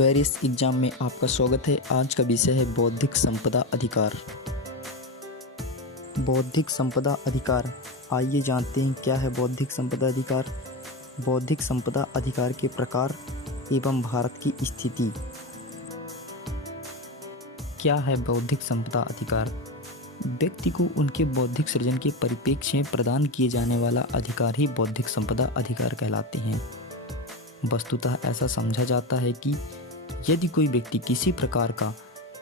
Various exam में आपका स्वागत है। आज का विषय है बौद्धिक संपदा अधिकार। बौद्धिक संपदा अधिकार, आइए जानते हैं क्या है बौद्धिक संपदा अधिकार। बौद्धिक संपदा अधिकार के प्रकार एवं भारत की स्थिति। क्या है बौद्धिक संपदा अधिकार? व्यक्ति को उनके बौद्धिक सृजन के परिप्रेक्ष्य में प्रदान किए जाने वाला अधिकार ही बौद्धिक संपदा अधिकार कहलाते हैं। वस्तुतः ऐसा समझा जाता है कि यदि कोई व्यक्ति किसी प्रकार का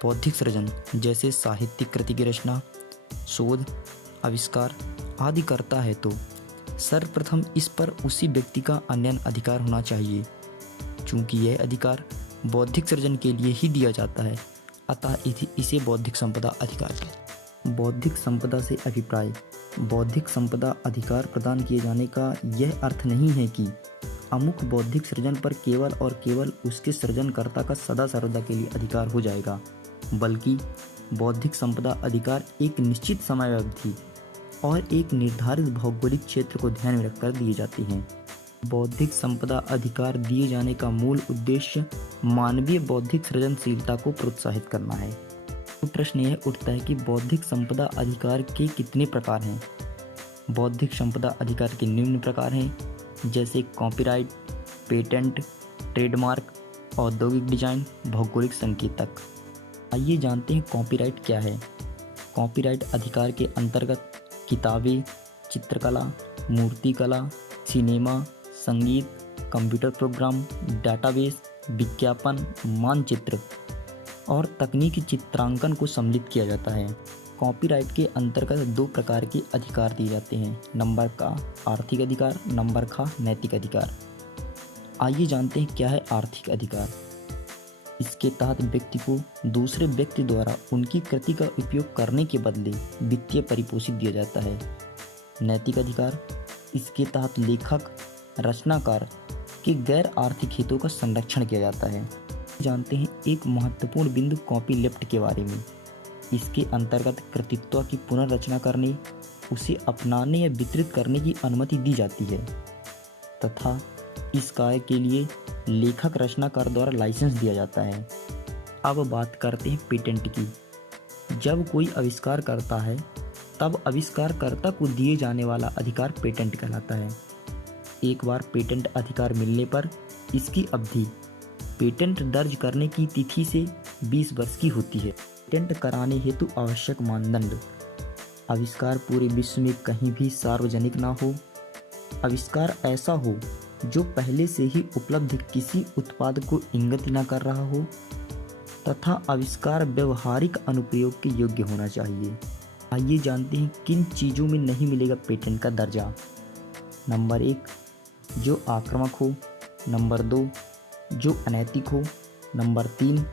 बौद्धिक सृजन जैसे साहित्यिक कृति की रचना, शोध, आविष्कार आदि करता है तो सर्वप्रथम इस पर उसी व्यक्ति का अन्यन अधिकार होना चाहिए। चूँकि यह अधिकार बौद्धिक सृजन के लिए ही दिया जाता है, अतः इसे बौद्धिक संपदा अधिकार कहते हैं। बौद्धिक संपदा से अभिप्राय। बौद्धिक संपदा अधिकार प्रदान किए जाने का यह अर्थ नहीं है कि अमुक बौद्धिक सृजन पर केवल और केवल उसके सृजनकर्ता का सदा सर्वदा के लिए अधिकार हो जाएगा, बल्कि बौद्धिक संपदा अधिकार एक निश्चित समय अवधि और एक निर्धारित भौगोलिक क्षेत्र को ध्यान में रखकर दिए जाते हैं। बौद्धिक संपदा अधिकार दिए जाने का मूल उद्देश्य मानवीय बौद्धिक सृजनशीलता को प्रोत्साहित करना है। तो प्रश्न यह उठता है कि बौद्धिक संपदा अधिकार के कितने प्रकार हैं। बौद्धिक संपदा अधिकार के निम्न प्रकार हैं, जैसे कॉपीराइट, पेटेंट, ट्रेडमार्क, औद्योगिक डिजाइन, भौगोलिक संकेतक। आइए जानते हैं कॉपीराइट क्या है। कॉपीराइट अधिकार के अंतर्गत किताबें, चित्रकला, मूर्तिकला, सिनेमा, संगीत, कंप्यूटर प्रोग्राम, डाटाबेस, विज्ञापन, मानचित्र और तकनीकी चित्रांकन को सम्मिलित किया जाता है। कॉपीराइट के अंतर्गत दो प्रकार के अधिकार दिए जाते हैं, नंबर का आर्थिक अधिकार, नंबर का नैतिक अधिकार। आइए जानते हैं क्या है आर्थिक अधिकार। इसके तहत व्यक्ति को दूसरे व्यक्ति द्वारा उनकी कृति का उपयोग करने के बदले वित्तीय परिपोषित दिया जाता है। नैतिक अधिकार, इसके तहत लेखक, रचनाकार के गैर आर्थिक हितों का संरक्षण किया जाता है। जानते हैं एक महत्वपूर्ण बिंदु कॉपी लेफ्ट के बारे में। इसके अंतर्गत कृतित्व की पुनर्रचना करने, उसे अपनाने या वितरित करने की अनुमति दी जाती है तथा इस कार्य के लिए लेखक रचनाकार द्वारा लाइसेंस दिया जाता है। अब बात करते हैं पेटेंट की। जब कोई आविष्कार करता है तब आविष्कारकर्ता को दिए जाने वाला अधिकार पेटेंट कहलाता है। एक बार पेटेंट अधिकार मिलने पर इसकी अवधि पेटेंट दर्ज करने की तिथि से 20 वर्ष की होती है। पेटेंट कराने हेतु आवश्यक मानदंड। आविष्कार पूरे विश्व में कहीं भी सार्वजनिक ना हो, आविष्कार ऐसा हो जो पहले से ही उपलब्ध किसी उत्पाद को इंगित न कर रहा हो तथा आविष्कार व्यवहारिक अनुप्रयोग के योग्य होना चाहिए। आइए जानते हैं किन चीज़ों में नहीं मिलेगा पेटेंट का दर्जा। नंबर 1, जो आक्रामक हो। नंबर 2, जो अनैतिक हो। नंबर 3,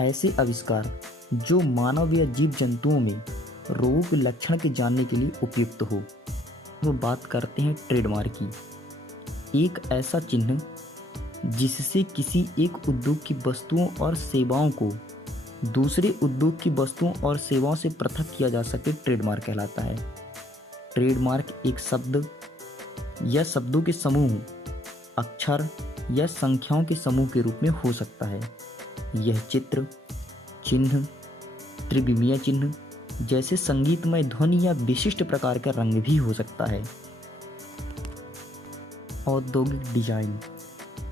ऐसे आविष्कार जो मानव या जीव जंतुओं में रोगों के लक्षण के जानने के लिए उपयुक्त हो। वो बात करते हैं ट्रेडमार्क की। एक ऐसा चिन्ह जिससे किसी एक उद्योग की वस्तुओं और सेवाओं को दूसरे उद्योग की वस्तुओं और सेवाओं से पृथक किया जा सके, ट्रेडमार्क कहलाता है। ट्रेडमार्क एक शब्द या शब्दों के समूह, अक्षर या संख्याओं के समूह के रूप में हो सकता है। यह चित्र, चिन्ह, त्रिविमीय चिन्ह जैसे संगीतमय ध्वनि या विशिष्ट प्रकार का रंग भी हो सकता है। औद्योगिक डिजाइन।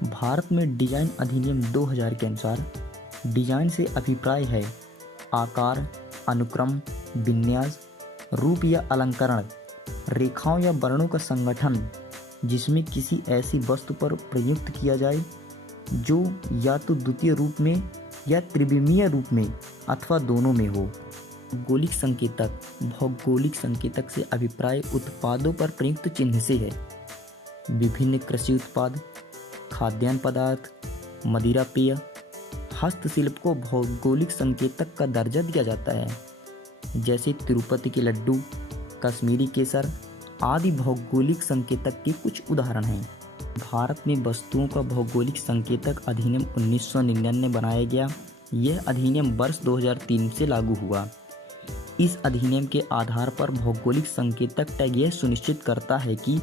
भारत में डिजाइन अधिनियम 2000 के अनुसार डिजाइन से अभिप्राय है आकार, अनुक्रम, विन्यास, रूप या अलंकरण, रेखाओं या वर्णों का संगठन जिसमें किसी ऐसी वस्तु पर प्रयुक्त किया जाए जो या तो द्वितीय रूप में या त्रिविमीय रूप में अथवा दोनों में हो। भौगोलिक संकेतक। भौगोलिक संकेतक से अभिप्राय उत्पादों पर प्रयुक्त चिन्ह से है। विभिन्न कृषि उत्पाद, खाद्यान्न पदार्थ, मदिरा पेय, हस्तशिल्प को भौगोलिक संकेतक का दर्जा दिया जाता है, जैसे तिरुपति के लड्डू, कश्मीरी केसर आदि भौगोलिक संकेतक के कुछ उदाहरण हैं। भारत में वस्तुओं का भौगोलिक संकेतक अधिनियम 1999 बनाया गया। यह अधिनियम वर्ष 2003 से लागू हुआ। इस अधिनियम के आधार पर भौगोलिक संकेतक टैग यह सुनिश्चित करता है कि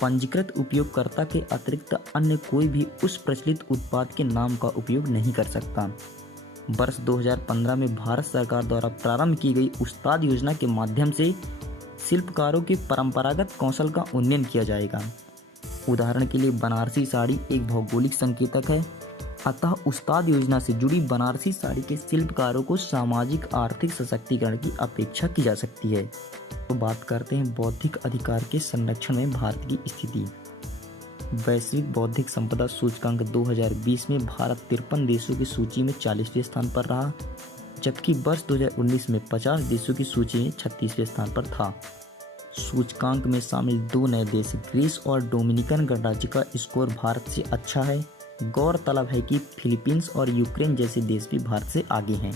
पंजीकृत उपयोगकर्ता के अतिरिक्त अन्य कोई भी उस प्रचलित उत्पाद के नाम का उपयोग नहीं कर सकता। वर्ष 2015 में भारत सरकार द्वारा प्रारंभ की गई उस्ताद योजना के माध्यम से शिल्पकारों के परंपरागत कौशल का उन्नयन किया जाएगा। उदाहरण के लिए बनारसी साड़ी एक भौगोलिक संकेतक है, अतः उस्ताद योजना से जुड़ी बनारसी साड़ी के शिल्पकारों को सामाजिक आर्थिक सशक्तिकरण की अपेक्षा की जा सकती है। तो बात करते हैं बौद्धिक अधिकार के संरक्षण में भारत की स्थिति। वैश्विक बौद्धिक संपदा सूचकांक 2020 में भारत 53 देशों की सूची में 40वें स्थान पर रहा, जबकि वर्ष 2019 में 50 देशों की सूची में 36वें स्थान पर था। सूचकांक में शामिल 2 नए देश ग्रीस और डोमिनिकन गणराज्य का स्कोर भारत से अच्छा है। गौरतलब है कि फिलीपींस और यूक्रेन जैसे देश भी भारत से आगे हैं।